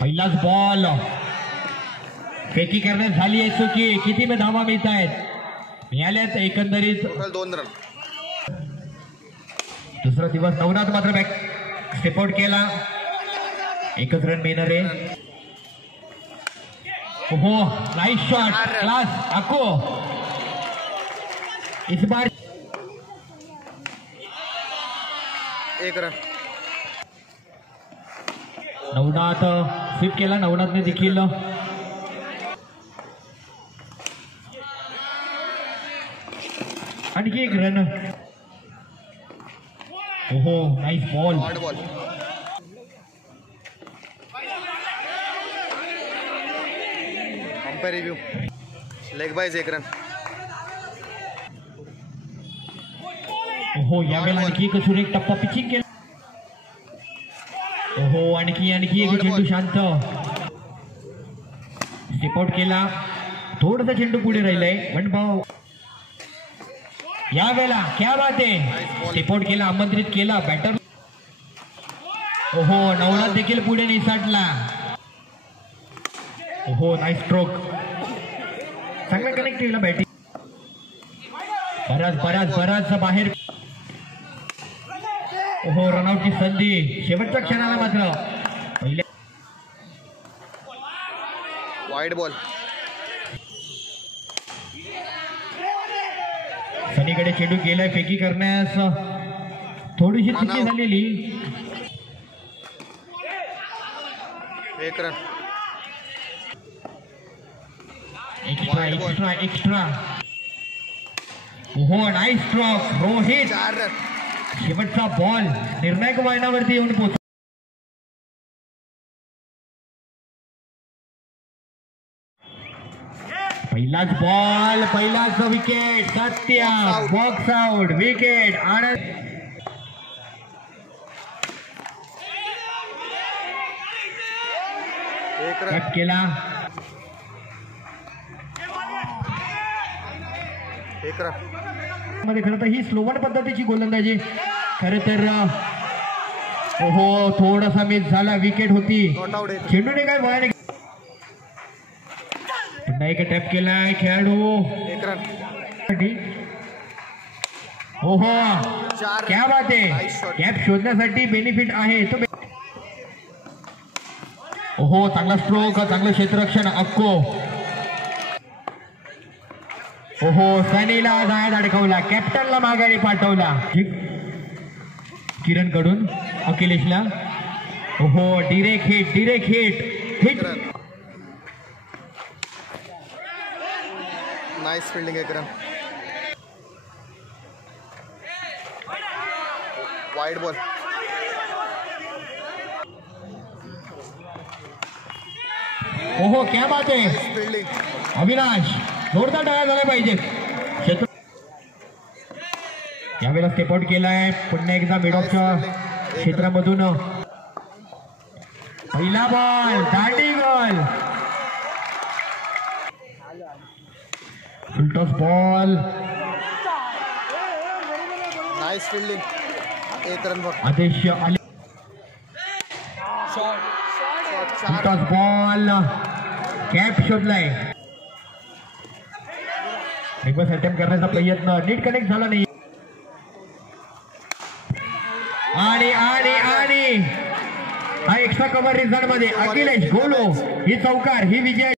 पहिलाच बॉल फेकी करण्यात झाली आहे चुकी. किती धावा मिळत आहेत? मिळाल्यात एकंदरीत 2 रन. दुसरा दिवस नवनाथ मात्र बॅक स्टेप आउट केला. 1च रन मिळणार आहे. हो नाइस शॉट क्लास आको. इस बार 1 रन. नवनाथ स्वीप केला. नवनाथने देखील आणखी 1 रन. ओहो nice ball. Ball. Umpire review. Leg boys 1 रन. ओहो यावेळेला आणखी एक सुरेख टप्पा पिचिंग केला. ओहो आणखी एक चेंडू शांत स्टेप आउट केला. थोडासा चेंडू पुढे राहिलाय पण भाऊ यावेळेला क्या बात आहे. स्टेप आउट केला. आमंत्रित केला बॅटर. ओहो नवनाथ देखील पुढे निसटला. ओहो नाइस स्ट्रोक. चांगला कनेक्ट केला बॅटिंग. बराच बाहेर. ओहो रनआउटची संधी शेवटच्या क्षणाला मात्र. पहिल्या वाईड बॉल. सनीकडे चेंडू केलाय फेकी करण्यास. थोडीशी चुकी झालेली. 1 रन. एक्स्ट्रा. ओहो नाइस स्ट्रोक रोहित. 4 रन. शेवटचा बॉल निर्णायक मैदानावरती येऊन पोहोच. पहिलाच बॉल पहिलाच विकेट. सत्य बॉक्स आउट विकेट. आनंद केला. 1 रन. मध्ये खरं तर ही स्लोवन पद्धतीची गोलंदाजी खरं तर. ओहो थोडासा मिस झाला. विकेट होती. चेंडूने काय वळण. पुन्हा एक टॅप केलाय खेळाडू. 1 रन. ओहो क्या बात आहे. कॅप शोधण्यासाठी बेनिफिट आहे तो. ओहो चांगला स्ट्रोक चांगलं क्षेत्ररक्षण अक्को. ओहो सनीला जाळ्यात अडकवला. कॅप्टनला माघारी पाठवला. किरण कडून अखिलेशला. ओहो direct hit. Nice fielding. 1 run. Wide ball. ओहो क्या बात आहे. फील्डिंग. अविनाश जोरदार टाळ्या झाल्या पाहिजेत. यावेळेला स्टेप आउट केलाय. पुन्हा एकदा मिड ऑफच्या क्षेत्रामधून पहिला बॉल दांडी गोल. Full toss ball. Nice fielding. 1 run. आदेश आले. फुलटॉस बॉल कॅप शोधलाय. रिव्हर्स अटेम्प्ट करण्याचा प्रयत्न नीट कनेक्ट झाला नाही. आणि हा एक्स्ट्रा कव्हर रिझल्ट मध्ये अखिलेश गोलो ही चौकार ही विजय.